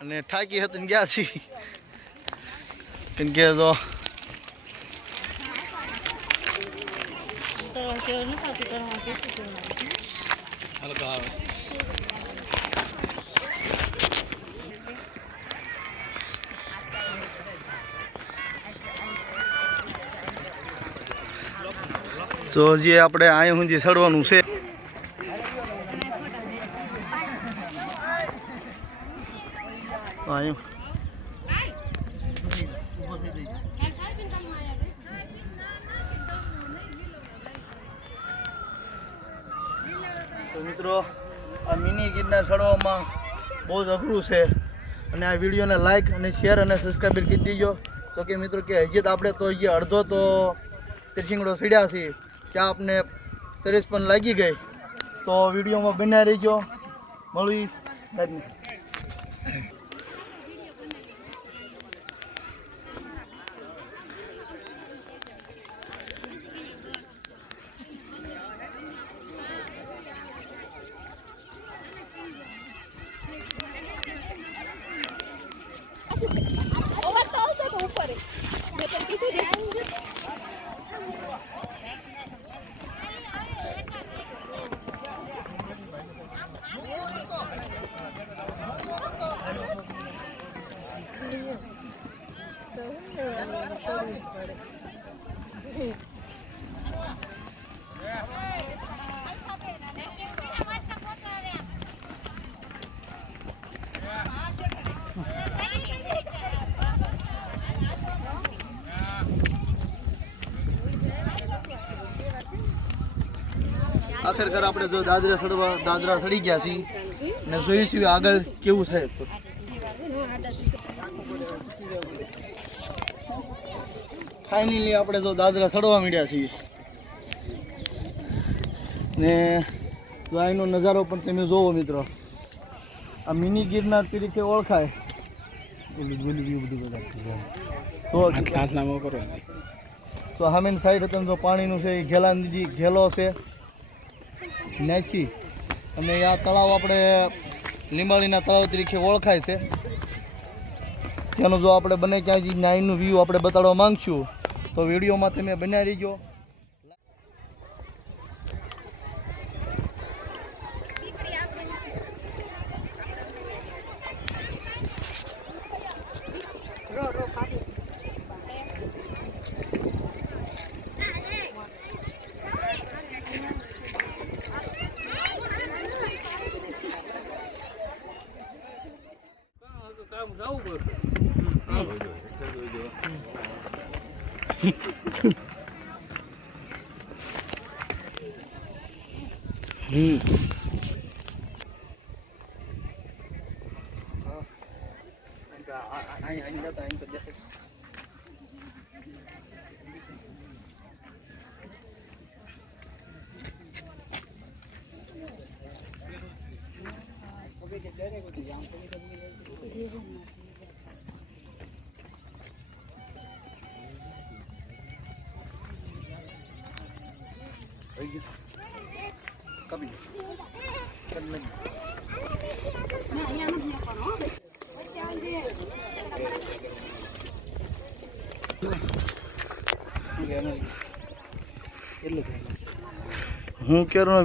અને ઠાકી હતી ને ગયા છી કેમ કે જો હલકા આવે તો જે આપણે અહીં સુધી ચડવાનું છે અહીં તો મિત્રો આ મિની ગિરનાર ચડવામાં બહુ જ અઘરું છે અને આ વિડીયોને લાઈક અને શેર અને સબસ્ક્રાઈબ કરી દીજો તો કે મિત્રો કે હજી તો આપણે તો હજી અડધો તો તીરસિંગડો ચડ્યા છીએ ત્યાં આપને તરસ પણ લાગી ગઈ તો વિડીયોમાં બન્યા રહીજો મળવી આખિરકાર આપણે જો દાદરા ચડી ગયા છીએ ને જોઈએ છીએ આગળ કેવું થાય ફાઇનલી આપણે જો દાદરા ચડવા માંડ્યા છીએ ને જો અહીંનો નજારો પણ તમે જોવો મિત્રો આ મિની ગિરનાર તરીકે ઓળખાય તો સામેની સાઈડ તમે જો પાણીનું છે એ ઘેલો છે નાખી અને આ તળાવ આપણે લીંબાળીના તળાવ તરીકે ઓળખાય છે તેનું જો આપણે બને ક્યાંય નાઈનું વ્યૂ આપણે બતાડવા માંગશું તો વિડીયોમાં તમે બન્યા રહીજો કબી હું કેરો